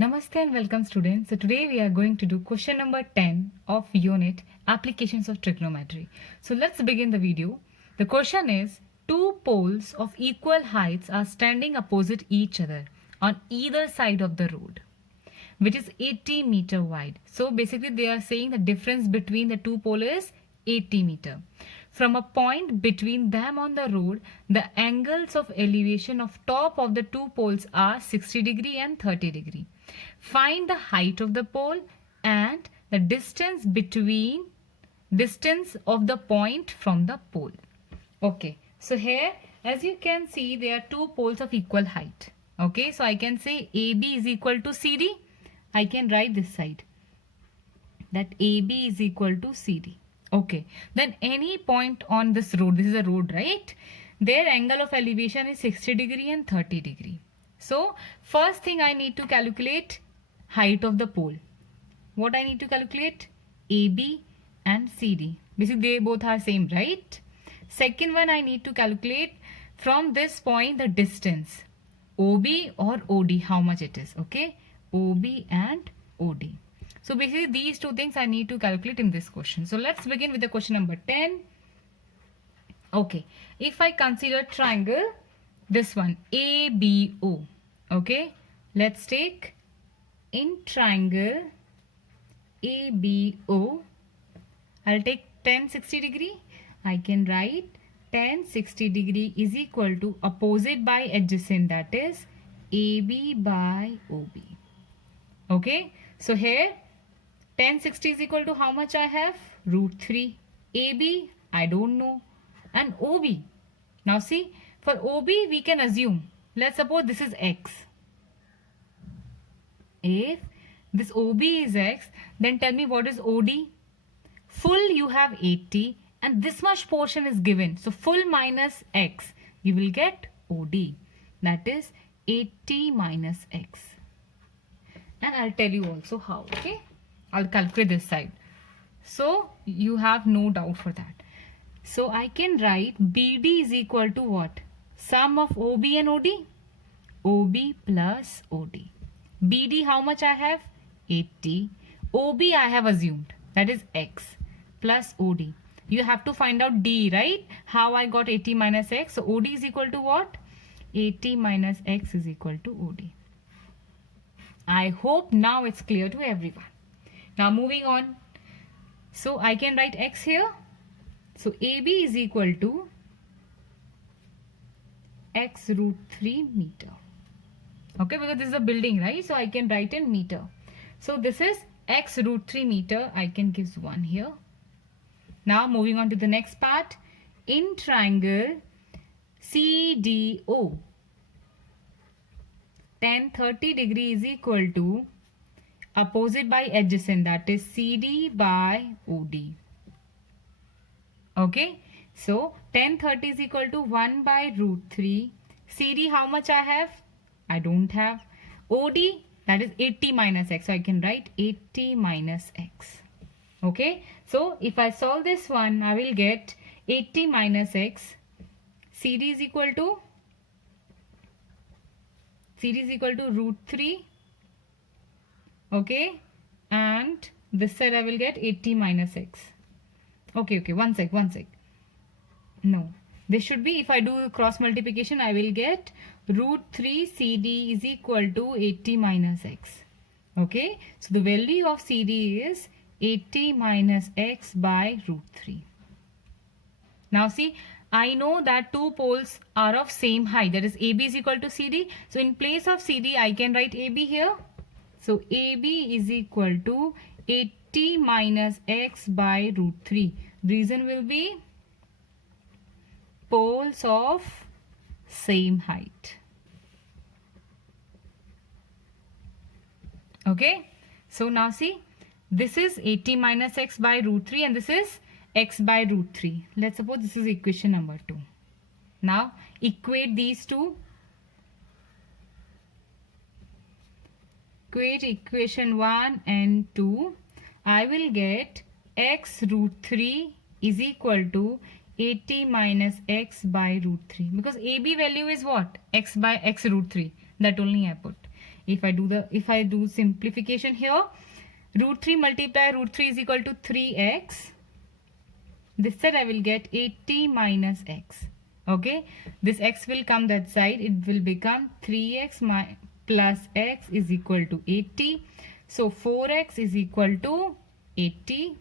Namaste and welcome students. So today we are going to do question number 10 of unit applications of trigonometry. So let's begin the video. The question is two poles of equal heights are standing opposite each other on either side of the road, which is 80-meter wide. So basically they are saying the difference between the two poles is 80 meter. From a point between them on the road, the angles of elevation of top of the two poles are 60 degree and 30 degree. Find the height of the pole and the distance of the point from the pole. Okay, so here as you can see there are two poles of equal height. Okay, so I can say AB is equal to CD. I can write this side that AB is equal to CD. Okay, then any point on this road, this is a road, right? Their angle of elevation is 60 degree and 30 degree. So first thing I need to calculate height of the pole. What I need to calculate? AB and CD. Basically they both are same, right? Second one I need to calculate from this point the distance. OB or OD, how much it is, okay? OB and OD. So basically these two things I need to calculate in this question. So let's begin with the question number 10. Okay, if I consider triangle, this one ABO, okay, let's take in triangle ABO, I'll take tan 60 degree. I can write tan 60 degree is equal to opposite by adjacent, that is AB by OB. Okay, so here tan 60 is equal to how much I have? Root 3. AB I don't know, and OB. Now see, for OB we can assume, let's suppose this is X. If this OB is X, then tell me what is OD? Full you have 80 and this much portion is given. So full minus X, you will get OD. That is 80 minus X. And I'll tell you also how, okay? I'll calculate this side. So you have no doubt for that. So I can write BD is equal to what? Sum of OB and OD? OB plus OD. BD how much I have? 80. OB I have assumed, that is X plus OD. You have to find out D, right? How I got 80 minus X. So OD is equal to what? 80 minus X is equal to OD. I hope now it's clear to everyone. Now moving on. So I can write X here. So AB is equal to X root 3 meter. Okay, because this is a building, right? So I can write in meter. So this is X root 3 meter. I can give 1 here. Now moving on to the next part. In triangle CDO, tan 30 degree is equal to opposite by adjacent, that is CD by OD. Okay, so tan 30 is equal to 1 by root 3. CD how much I have? I don't have. OD, that is 80 minus X. So I can write 80 minus X. Okay, so if I solve this one, I will get 80 minus X. CD is equal to root 3. Okay, and this side I will get 80 minus X. Okay, one sec. No, this should be, if I do cross multiplication, I will get root 3 CD is equal to 80 minus X. Okay, so the value of CD is 80 minus X by root 3. Now see, I know that two poles are of same height, that is AB is equal to CD. So in place of CD, I can write AB here. So AB is equal to 80 minus X by root 3. Reason will be poles of same height. Okay, so now see, this is 80 minus X by root 3 and this is X by root 3. Let's suppose this is equation number 2. Now equate these two. Equate equation 1 and 2. I will get X root 3 is equal to 80 minus X by root 3. Because AB value is what? X by X root 3. That only I put. If I do simplification here, root 3 multiply root 3 is equal to 3x. This side I will get 80 minus x. Okay, this x will come that side. It will become 3x plus x is equal to 80. So 4x is equal to 80.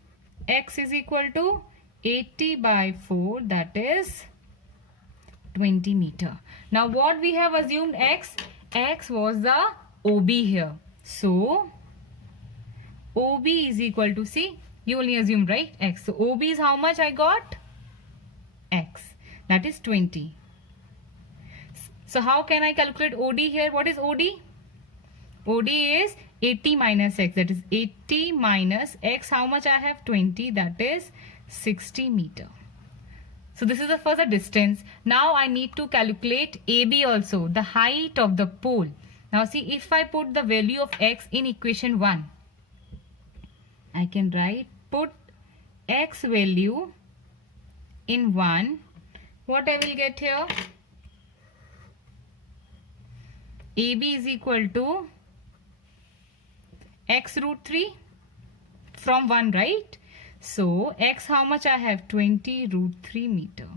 X is equal to 80 by 4, that is 20 meter. Now what we have assumed x? X was the OB here. So OB is equal to, see, you only assume, right, x. So OB is how much I got? X. That is 20. So how can I calculate OD here? What is OD? OD is 80 minus x. That is 80 minus x. How much I have? 20. That is 60 meter. So this is the first distance. Now I need to calculate AB also, the height of the pole. Now see, if I put the value of x in equation 1, I can put x value in 1. What I will get here? AB is equal to x root 3 from 1, right? So x, how much I have? 20 root 3 meter.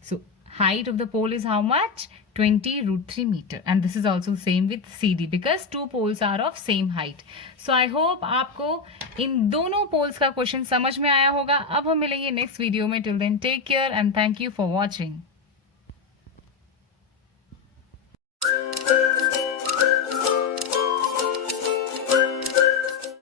So height of the pole is how much? 20 root 3 meter. And this is also same with CD because two poles are of same height. So I hope आपको इन दोनों poles का question समझ में आया होगा. अब हम मिलेंगे next video में. Till then, take care and thank you for watching.